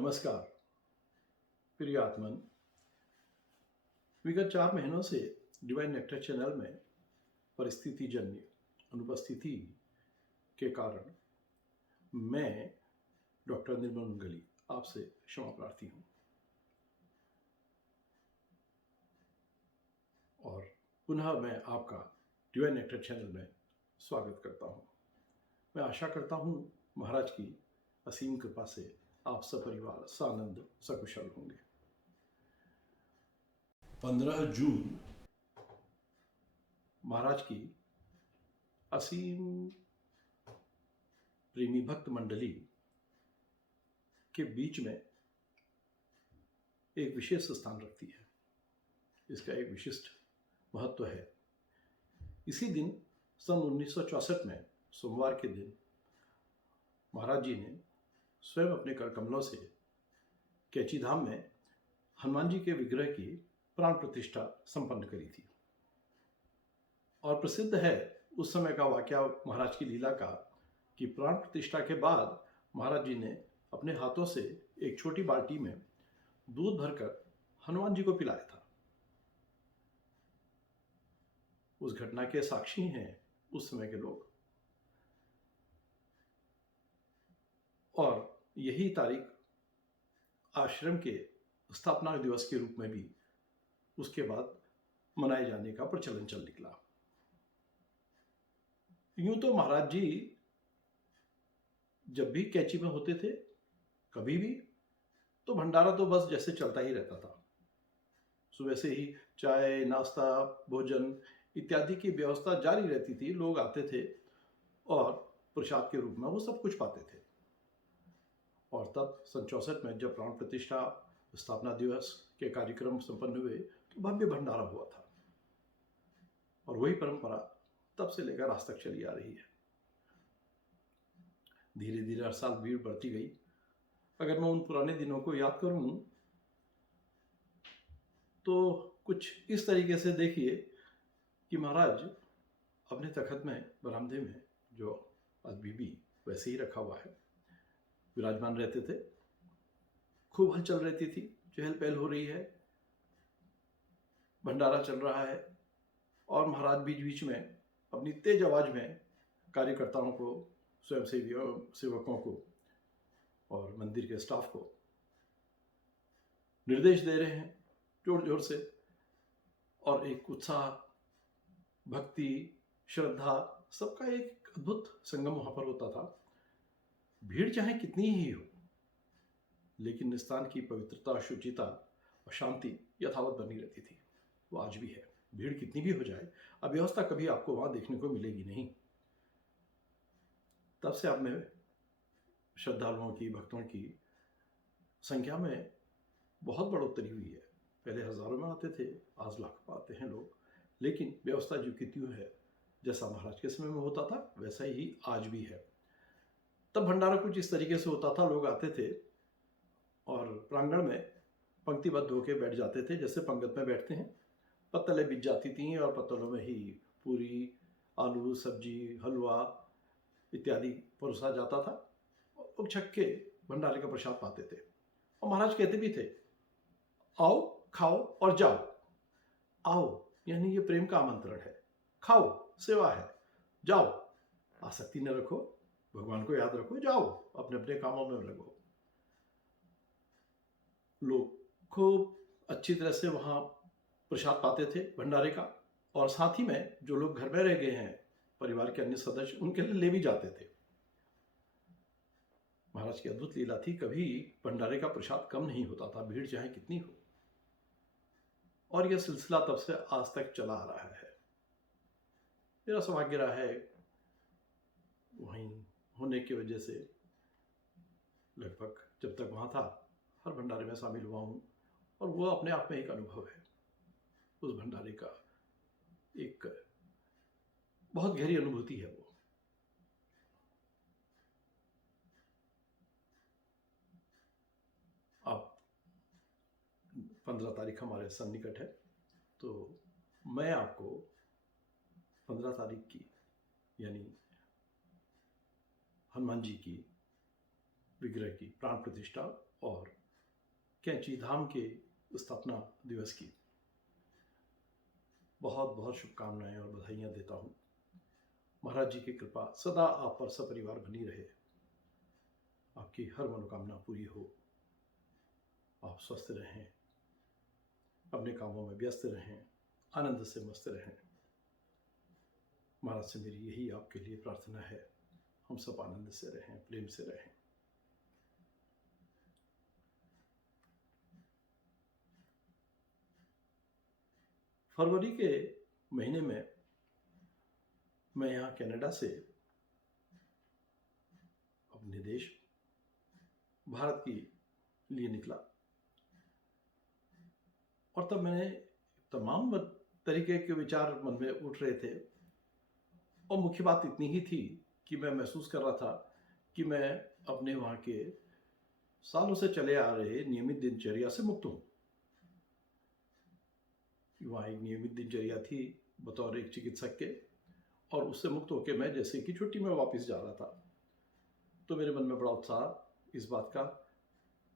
नमस्कार प्रिय आत्मन। विगत 4 महीनों से डिवाइन नेक्टर चैनल में परिस्थिति जन्य अनुपस्थिति के कारण मैं डॉक्टर निर्मल मंगली आपसे क्षमा प्रार्थी हूँ और पुनः मैं आपका डिवाइन नेक्टर चैनल में स्वागत करता हूँ। मैं आशा करता हूँ महाराज की असीम कृपा से आप सपरिवार सानंद सकुशल होंगे। 15 जून महाराज की असीम प्रेमी भक्त मंडली के बीच में एक विशेष स्थान रखती है। इसका एक विशिष्ट महत्व है। इसी दिन सन 1964 में सोमवार के दिन महाराज जी ने स्वयं अपने कर कमलों से कैची धाम में हनुमान जी के विग्रह की प्राण प्रतिष्ठा संपन्न करी थी। और प्रसिद्ध है उस समय का वाकया महाराज की लीला का कि प्राण प्रतिष्ठा के बाद महाराज जी ने अपने हाथों से एक छोटी बाल्टी में दूध भरकर हनुमान जी को पिलाया था। उस घटना के साक्षी हैं उस समय के लोग और यही तारीख आश्रम के स्थापना दिवस के रूप में भी उसके बाद मनाए जाने का प्रचलन चल निकला। यूं तो महाराज जी जब भी कैची में होते थे कभी भी तो भंडारा तो बस जैसे चलता ही रहता था। सुबह से ही चाय नाश्ता भोजन इत्यादि की व्यवस्था जारी रहती थी। लोग आते थे और प्रसाद के रूप में वो सब कुछ पाते थे। और तब सन 64 में जब प्राण प्रतिष्ठा स्थापना दिवस के कार्यक्रम संपन्न हुए तो भव्य भंडारा हुआ था और वही परंपरा तब से लेकर आज तक चली आ रही है। धीरे धीरे हर साल भीड़ बढ़ती गई। अगर मैं उन पुराने दिनों को याद करूं तो कुछ इस तरीके से देखिए कि महाराज अपने तखत में बरामदे में जो अभी भी वैसे ही रखा हुआ है विराजमान रहते थे। खूब हलचल रहती थी, चहल पहल हो रही है, भंडारा चल रहा है और महाराज बीच बीच में अपनी तेज आवाज में कार्यकर्ताओं को स्वयं सेवकों को और मंदिर के स्टाफ को निर्देश दे रहे हैं जोर जोर से। और एक उत्साह भक्ति श्रद्धा सबका एक अद्भुत संगम वहां पर होता था। भीड़ चाहे कितनी ही हो लेकिन स्थान की पवित्रता शुचिता और शांति यथावत बनी रहती थी। वो आज भी है। भीड़ कितनी भी हो जाए अव्यवस्था कभी आपको वहां देखने को मिलेगी नहीं। तब से अब में श्रद्धालुओं की भक्तों की संख्या में बहुत बढ़ोतरी हुई है। पहले हजारों में आते थे, आज लाख में आते हैं लोग। लेकिन व्यवस्था जो की त्यों है जैसा महाराज के समय में होता था वैसा ही आज भी है। तब भंडारा कुछ इस तरीके से होता था। लोग आते थे और प्रांगण में पंक्तिबद्ध होकर बैठ जाते थे जैसे पंगत में बैठते हैं। पत्तलें बिछ जाती थीं और पत्तलों में ही पूरी आलू सब्जी हलवा इत्यादि परोसा जाता था। लोग छक के भंडारे का प्रसाद पाते थे और महाराज कहते भी थे, आओ खाओ और जाओ। आओ यानी ये प्रेम का आमंत्रण है, खाओ सेवा है, जाओ आसक्ति न रखो, भगवान को याद रखो, जाओ अपने अपने कामों में लगो। लोग खूब अच्छी तरह से वहां प्रसाद पाते थे भंडारे का और साथ ही में जो लोग घर में रह गए हैं परिवार के अन्य सदस्य उनके लिए ले भी जाते थे। महाराज की अद्भुत लीला थी। कभी भंडारे का प्रसाद कम नहीं होता था, भीड़ चाहे कितनी हो। और यह सिलसिला तब से आज तक चला आ रहा है। मेरा सौभाग्य रहा है वहीं होने की वजह से लगभग जब तक वहां था हर भंडारे में शामिल हुआ हूं और वो अपने आप में एक अनुभव है। उस भंडारे का एक बहुत गहरी अनुभूति है वो। अब 15 तारीख हमारे सन्निकट है तो मैं आपको 15 तारीख की यानी हनुमान जी की विग्रह की प्राण प्रतिष्ठा और कैंची धाम के स्थापना दिवस की बहुत बहुत शुभकामनाएं और बधाइयाँ देता हूँ। महाराज जी की कृपा सदा आप पर सपरिवार बनी रहे, आपकी हर मनोकामना पूरी हो, आप स्वस्थ रहें, अपने कामों में व्यस्त रहें, आनंद से मस्त रहें। महाराज से मेरी यही आपके लिए प्रार्थना है, हम सब आनंद से रहें, प्रेम से रहें। फरवरी के महीने में मैं यहाँ कनाडा से अपने देश भारत के लिए निकला और तब मैंने तमाम तरीके के विचार मन में उठ रहे थे और मुख्य बात इतनी ही थी कि मैं महसूस कर रहा था कि मैं अपने वहाँ के सालों से चले आ रहे नियमित दिनचर्या से मुक्त हूँ। वहाँ एक नियमित दिनचर्या थी बतौर एक चिकित्सक के, और उससे मुक्त होकर मैं जैसे कि छुट्टी में वापस जा रहा था, तो मेरे मन में बड़ा उत्साह इस बात का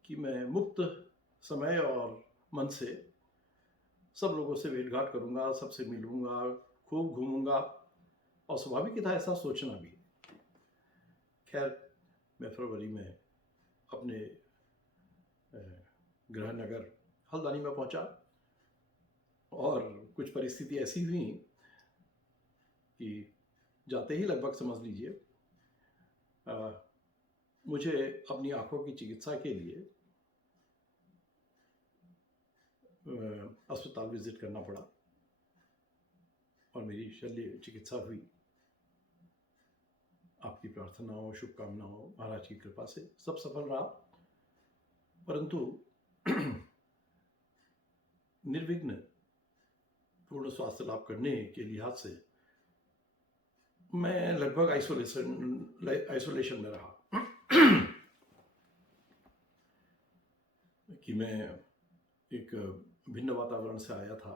कि मैं मुक्त समय और मन से सब लोगों से भेंट घाट करूँगा, सबसे मिलूँगा, खूब घूमूँगा, और स्वाभाविक ही था ऐसा सोचना भी। खैर, मैं फरवरी में अपने गृह नगर हल्द्वानी में पहुँचा और कुछ परिस्थिति ऐसी हुई कि जाते ही लगभग समझ लीजिए मुझे अपनी आँखों की चिकित्सा के लिए अस्पताल विजिट करना पड़ा और मेरी शल्य चिकित्सा हुई। आपकी प्रार्थनाओं, शुभकामनाओं, महाराज की कृपा से सब सफल रहा, परंतु निर्विघ्न पूर्ण स्वास्थ्य लाभ करने के लिहाज से मैं लगभग आइसोलेशन में रहा कि मैं एक भिन्न वातावरण से आया था,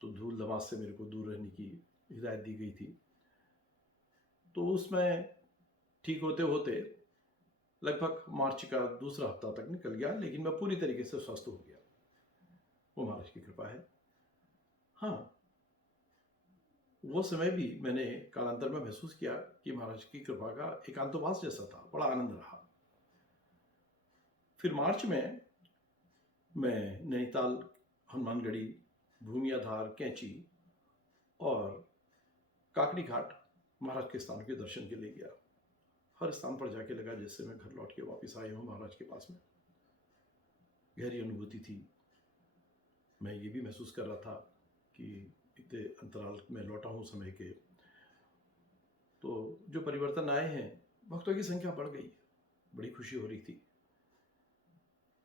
तो धूल धमास से मेरे को दूर रहने की हिदायत दी गई थी। तो उसमें ठीक होते होते लगभग मार्च का दूसरा हफ्ता तक निकल गया, लेकिन मैं पूरी तरीके से स्वस्थ हो गया। वो महाराज की कृपा है। हाँ, वो समय भी मैंने कालांतर में महसूस किया कि महाराज की कृपा का एकांतवास जैसा था, बड़ा आनंद रहा। फिर मार्च में मैं नैनीताल, हनुमानगढ़ी, भूमियाधार, कैंची और काकड़ी घाट महाराज के स्थान के दर्शन के लिए गया। हर स्थान पर जाके लगा जैसे मैं घर लौट के वापस आया हूँ महाराज के पास में। गहरी अनुभूति थी। मैं ये भी महसूस कर रहा था कि इतने अंतराल में लौटा हूँ समय के, तो जो परिवर्तन आए हैं, भक्तों की संख्या बढ़ गई। बड़ी खुशी हो रही थी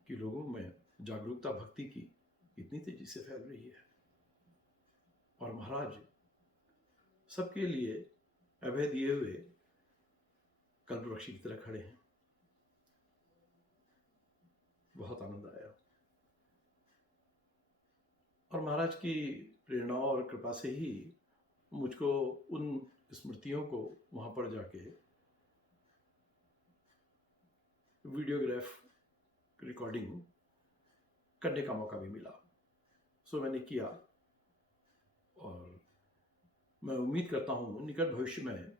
कि लोगों में जागरूकता भक्ति की इतनी तेजी से फैल रही है, और महाराज सबके लिए अभय दिए हुए कल्पवृक्ष की तरह खड़े हैं। बहुत आनंद आया, और महाराज की प्रेरणा और कृपा से ही मुझको उन स्मृतियों को वहाँ पर जाके वीडियोग्राफ रिकॉर्डिंग करने का मौका भी मिला। सो मैंने किया, और मैं उम्मीद करता हूँ निकट भविष्य में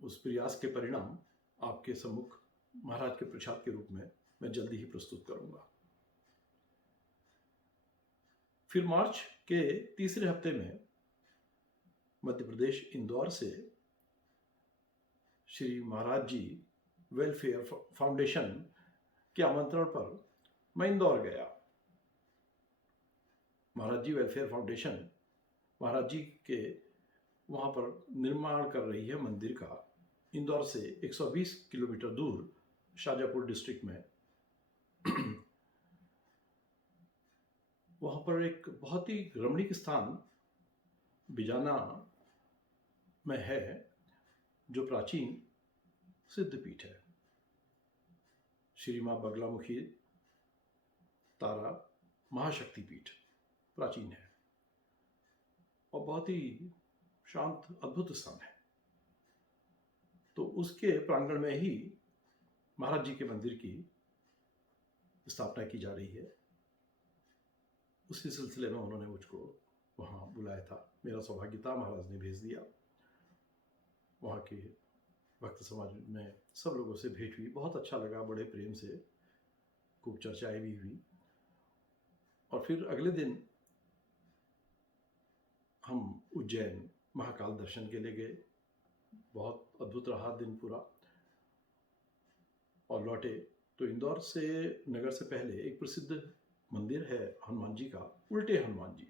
उस प्रयास के परिणाम आपके सम्मुख महाराज के प्रसाद के रूप में मैं जल्दी ही प्रस्तुत करूँगा। फिर मार्च के तीसरे हफ्ते में मध्य प्रदेश इंदौर से श्री महाराज जी वेलफेयर फाउंडेशन के आमंत्रण पर मैं इंदौर गया। महाराज जी वेलफेयर फाउंडेशन महाराज जी के वहाँ पर निर्माण कर रही है मंदिर का, इंदौर से 120 किलोमीटर दूर शाजापुर डिस्ट्रिक्ट में। वहाँ पर एक बहुत ही रमणीक स्थान बिजाना में है, जो प्राचीन सिद्धपीठ है। श्री माँ बगलामुखी तारा महाशक्तिपीठ प्राचीन है और बहुत ही शांत अद्भुत स्थान है। तो उसके प्रांगण में ही महाराज जी के मंदिर की स्थापना की जा रही है। उसी सिलसिले में उन्होंने मुझको वहाँ बुलाया था। मेरा सौभाग्य था, महाराज ने भेज दिया। वहाँ के भक्त समाज में सब लोगों से भेंट हुई, बहुत अच्छा लगा, बड़े प्रेम से खूब चर्चाएं भी हुई। और फिर अगले दिन हम उज्जैन महाकाल दर्शन के लिए गए। बहुत अद्भुत रहा दिन पूरा। और लौटे तो इंदौर से, नगर से पहले एक प्रसिद्ध मंदिर है हनुमान जी का, उल्टे हनुमान जी।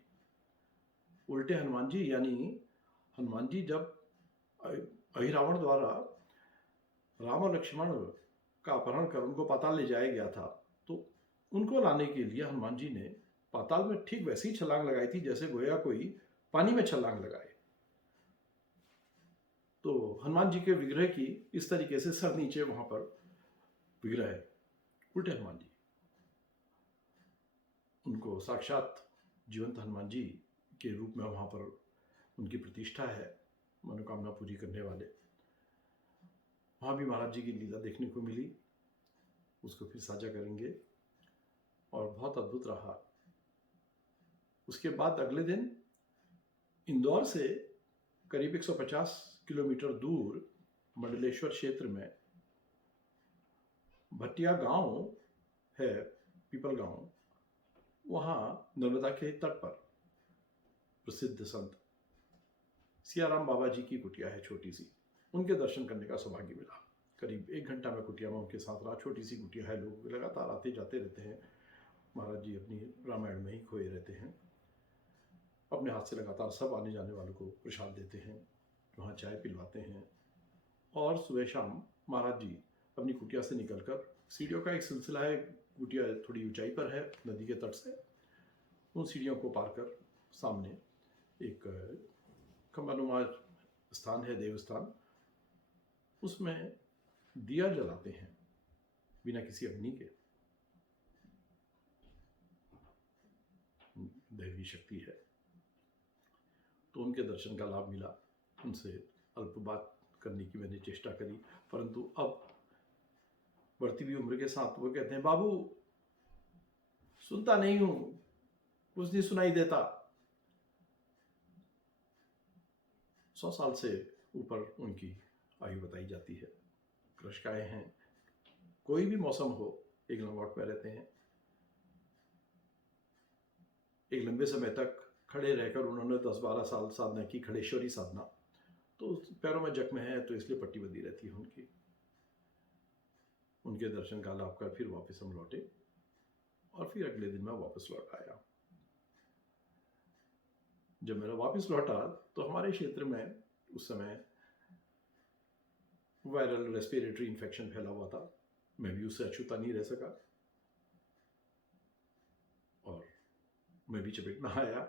उल्टे हनुमान जी यानी हनुमान जी जब अहिरावण द्वारा राम और लक्ष्मण का अपहरण कर उनको पाताल ले जाया गया था, तो उनको लाने के लिए हनुमान जी ने पाताल में ठीक वैसी ही छलांग लगाई थी जैसे गोया कोई पानी में छलांग लगाए। तो हनुमान जी के विग्रह की इस तरीके से सर नीचे वहां पर विग्रह है, उल्टे हनुमान जी। उनको साक्षात जीवंत हनुमान जी के रूप में वहां पर उनकी प्रतिष्ठा है, मनोकामना पूरी करने वाले। वहाँ भी महाराज जी की लीला देखने को मिली, उसको फिर साझा करेंगे। और बहुत अद्भुत रहा। उसके बाद अगले दिन इंदौर से करीब 150 किलोमीटर दूर मंडलेश्वर क्षेत्र में भटिया गांव है, पीपल गांव, वहाँ नर्मदा के तट पर प्रसिद्ध संत सियाराम बाबा जी की कुटिया है, छोटी सी। उनके दर्शन करने का सौभाग्य मिला। करीब 1 घंटा में कुटिया में उनके साथ रहा। छोटी सी कुटिया है, लोग लगातार आते जाते रहते हैं। महाराज जी अपनी रामायण में ही खोए रहते हैं। अपने हाथ से लगातार सब आने जाने वालों को प्रसाद देते हैं, वहाँ चाय पिलवाते हैं। और सुबह शाम महाराज जी अपनी कुटिया से निकलकर, सीढ़ियों का एक सिलसिला है, कुटिया थोड़ी ऊंचाई पर है नदी के तट से, उन सीढ़ियों को पार कर सामने एक खम्बानुमा स्थान है, देवस्थान, उसमें दिया जलाते हैं बिना किसी अग्नि के। दैवी शक्ति है। तो उनके दर्शन का लाभ मिला। उनसे अल्प बात करने की मैंने चेष्टा करी, परंतु अब बढ़ती हुई उम्र के साथ वो कहते हैं, बाबू सुनता नहीं हूं, कुछ नहीं सुनाई देता। 100 साल से ऊपर उनकी आयु बताई जाती है। कृषकाएं हैं, कोई भी मौसम हो एक लंगोट में रहते हैं। एक लंबे समय तक खड़े रहकर उन्होंने 10-12 साल साधना की, खड़ेश्वरी साधना। तो पैरों में जख्म है तो इसलिए पट्टी बंधी रहती है उनकी। उनके दर्शन का लाभ कर फिर वापस हम लौटे और फिर अगले दिन मैं वापस लौट आया। जब मेरा वापस लौटा तो हमारे क्षेत्र में उस समय वायरल रेस्पिरेटरी इन्फेक्शन फैला हुआ था। मैं भी उससे अछूता नहीं रह सका और मैं भी चपेट में आया।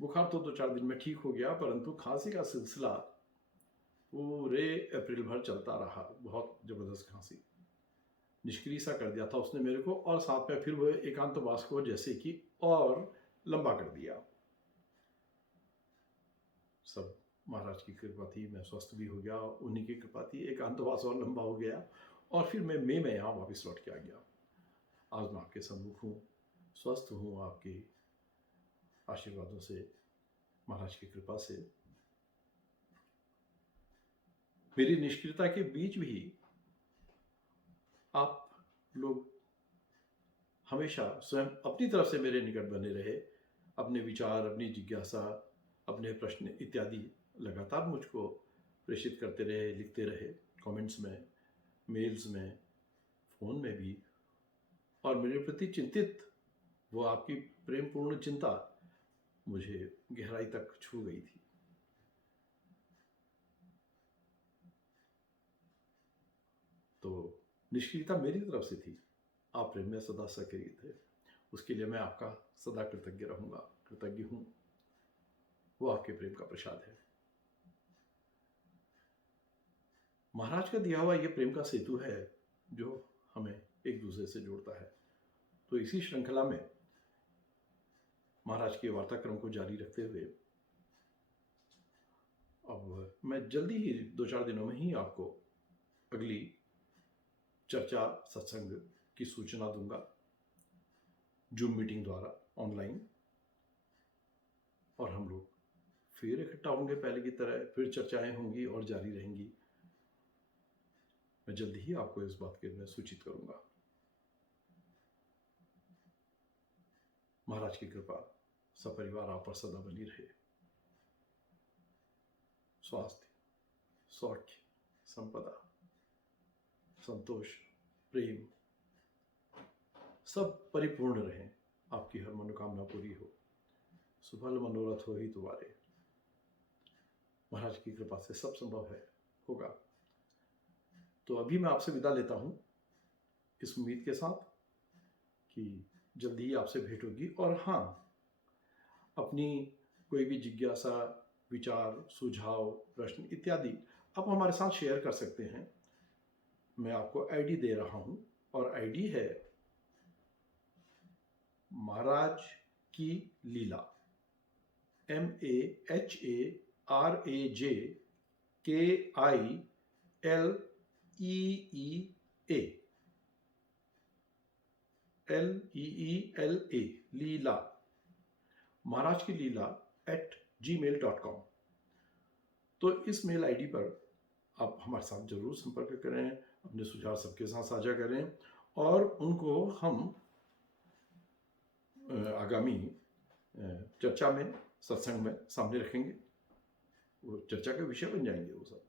बुखार तो 2-4 दिन में ठीक हो गया, परंतु खांसी का सिलसिला पूरे अप्रैल भर चलता रहा। बहुत जबरदस्त खांसी, निष्क्रिय सा कर दिया था उसने मेरे को, और साथ में फिर वो एकांतवास को जैसे कि और लंबा कर दिया। सब महाराज की कृपा थी, मैं स्वस्थ भी हो गया, उन्हीं की कृपा थी, एकांतवास और लंबा हो गया। और फिर मैं मई में यहाँ वापस लौट के आ गया। आज मैं आपके सम्मुख हूँ, स्वस्थ हूँ, आपके आशीर्वादों से, महाराज की कृपा से। मेरी निष्क्रियता के बीच भी आप लोग हमेशा स्वयं अपनी तरफ से मेरे निकट बने रहे। अपने विचार, अपनी जिज्ञासा, अपने प्रश्न इत्यादि लगातार मुझको प्रेषित करते रहे, लिखते रहे, कमेंट्स में, मेल्स में, फ़ोन में भी। और मेरे प्रति चिंतित वो आपकी प्रेमपूर्ण चिंता मुझे गहराई तक छू गई थी। तो निष्क्रियता मेरी तरफ से थी, आप प्रेम में सदा सक्रिय थे, उसके लिए मैं आपका सदा कृतज्ञ रहूँगा, कृतज्ञ हूँ। वो आपके प्रेम का प्रसाद है। महाराज का दिया हुआ ये प्रेम का सेतु है जो हमें एक दूसरे से जोड़ता है। तो इसी श्रृंखला में महाराज के वार्ताक्रम को जारी रखते हुए अब मैं जल्दी ही 2-4 दिनों में ही आपको अगली चर्चा सत्संग की सूचना दूंगा जूम मीटिंग द्वारा ऑनलाइन, और हम लोग फिर इकट्ठा होंगे पहले की तरह, फिर चर्चाएं होंगी और जारी रहेंगी। मैं जल्द ही आपको इस बात के लिए सूचित करूंगा। महाराज की कृपा सपरिवार आप पर सदा बनी रहे। स्वास्थ्य, सौख्य, संपदा, संतोष, प्रेम सब परिपूर्ण रहें। आपकी हर मनोकामना पूरी हो। सुफल मनोरथ हो ही तुम्हारे। महाराज की कृपा से सब संभव है, होगा। तो अभी मैं आपसे विदा लेता हूं इस उम्मीद के साथ कि जल्दी ही आपसे भेंट होगी। और हाँ, अपनी कोई भी जिज्ञासा, विचार, सुझाव, प्रश्न इत्यादि आप हमारे साथ शेयर कर सकते हैं। मैं आपको आईडी दे रहा हूं, और आईडी है महाराज की लीला, MAHARAJKILEELA, लीला, महाराज की लीला @gmail.com। तो इस मेल आईडी पर आप हमारे साथ जरूर संपर्क करें, अपने सुझाव सबके साथ साझा करें, और उनको हम आगामी चर्चा में, सत्संग में सामने रखेंगे। वो चर्चा का विषय बन जाएंगे वो सब।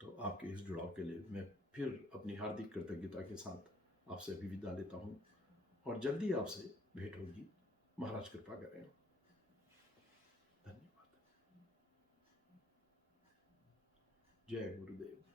तो आपके इस जुड़ाव के लिए मैं फिर अपनी हार्दिक कृतज्ञता के साथ आपसे भी विदा लेता हूँ, और जल्दी आपसे भेंट होगी। महाराज कृपा करें। धन्यवाद। जय गुरुदेव।